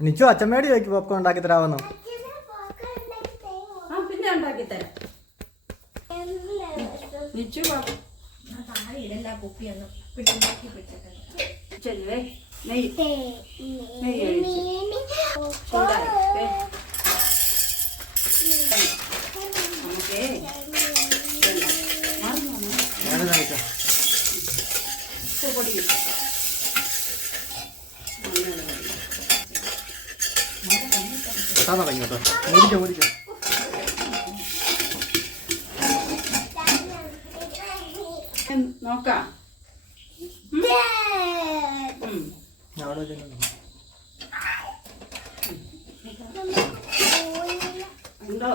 നിച്ചു അച്ഛമ്മയോട് ചോദിക്കും പോപ്കോൺ ഉണ്ടാക്കി തരാമെന്നോ. പിന്നെ ഉണ്ടാക്കി തരാം. നിച്ചു ചെല്ലുവേ നെയ്യ് കേട്ടോ. മൂടിക്കോ മൂടിക്കോ. നോക്കാം. ഉണ്ടോ?